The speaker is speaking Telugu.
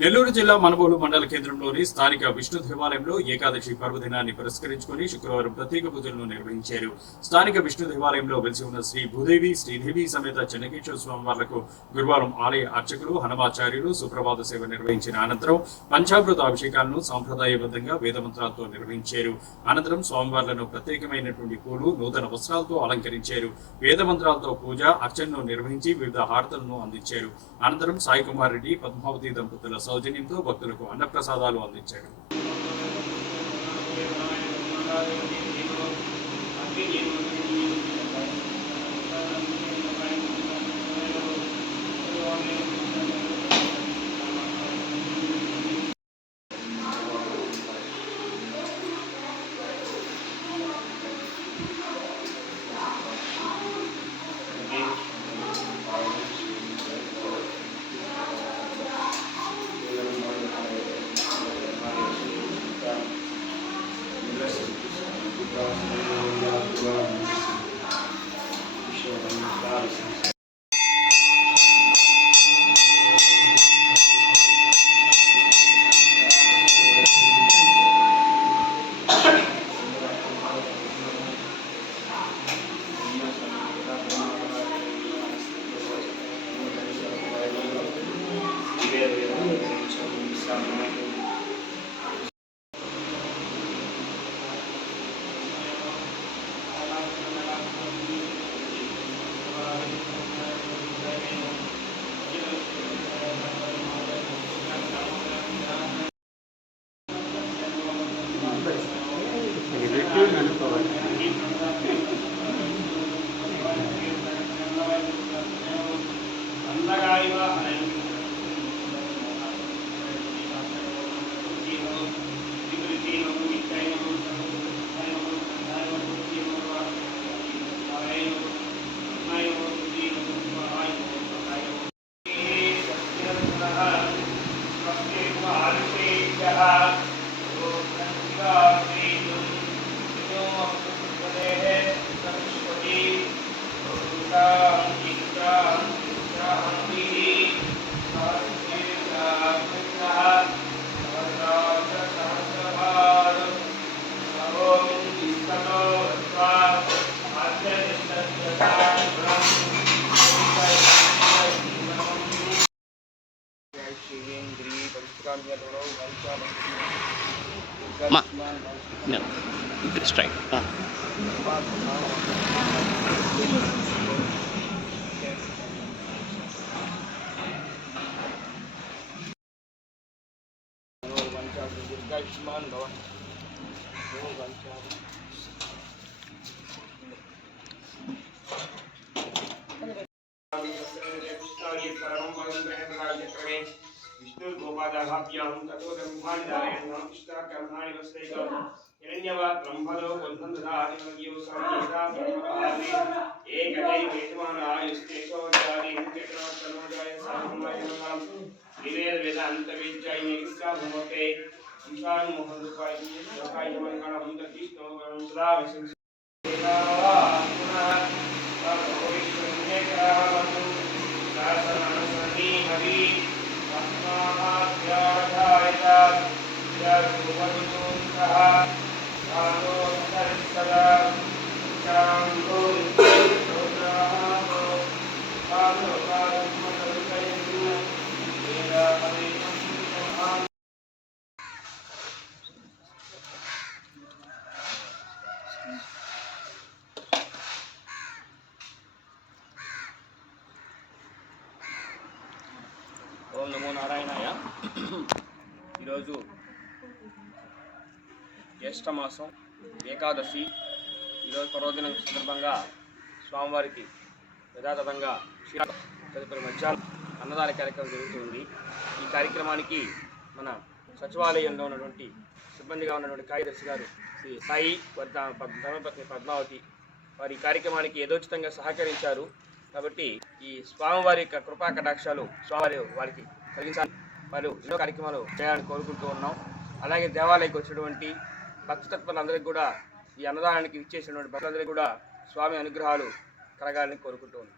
నెల్లూరు జిల్లా మనుబోలు మండల కేంద్రంలోని స్థానిక విష్ణు దేవాలయంలో ఏకాదశి పర్వదినాన్ని పురస్కరించుకుని శుక్రవారం ప్రత్యేక పూజలను నిర్వహించారు. స్థానిక విష్ణు దేవాలయంలో వెలిసి ఉన్న శ్రీ భూదేవి శ్రీదేవి సమేత చెన్నకేశ్వర స్వామివార్లకు గురువారం ఆలయ అర్చకులు హనుమాచార్యులు సుప్రభాత సేవ నిర్వహించిన అనంతరం పంచామృత అభిషేకాలను సాంప్రదాయబద్ధంగా వేదమంత్రాలతో నిర్వహించారు. అనంతరం స్వామివార్లను ప్రత్యేకమైనటువంటి పూలు నూతన వస్త్రాలతో అలంకరించారు. వేదమంత్రాలతో పూజ అర్చనను నిర్వహించి వివిధ హారతలను అందించారు. అనంతరం సాయి కుమార్ రెడ్డి పద్మావతి దంపతుల సౌజన్యంతో భక్తులకు అన్నప్రసాదాలు అందించారు. No, it's right. विष्णु गोपादाभ्यां ततो ब्रह्माण्डारेण नमस्कार कर्माणि वस्त्रैको हिरण्यवाद ब्रह्मलो बन्धनदानि मग्यो सर्वेदा ब्रह्मवादि एकदै वेदमानायुस्तेषो जाति नित्यक्रमस्तनोजाय साधुमयमनाम निवेद वेदांत विद्याय निष्ठा भमके इंसान मोहन रूपाय लोकाय मंगल हम कृष्ण सदा वैष्णव ఓం నమో నారాయణాయ. ఈరోజు జ్యేష్ఠ మాసం ఏకాదశి. ఈరోజు పర్వదినం సందర్భంగా స్వామివారికి యథాతథంగా తదుపరి మధ్యాహ్నం అన్నదాన కార్యక్రమం జరుగుతుంది. ఈ కార్యక్రమానికి మన సచివాలయంలో ఉన్నటువంటి సిబ్బందిగా ఉన్నటువంటి కార్యదర్శి గారు శ్రీ సాయి ధర్మపత్ని పద్మావతి వారి కార్యక్రమానికి యథోచితంగా సహకరించారు. కాబట్టి ఈ స్వామివారి యొక్క కృపా కటాక్షాలు స్వామివారి వారికి కలిగించాలి. వారు ఎన్నో కార్యక్రమాలు చేయాలని కోరుకుంటూ ఉన్నాం. అలాగే దేవాలయకు వచ్చినటువంటి భక్తతత్పరులందరికీ కూడా ఈ అన్నదానానికి ఇచ్చేసినటువంటి భక్తులందరికీ కూడా స్వామి అనుగ్రహాలు కలగాలని కోరుకుంటూ ఉన్నాం.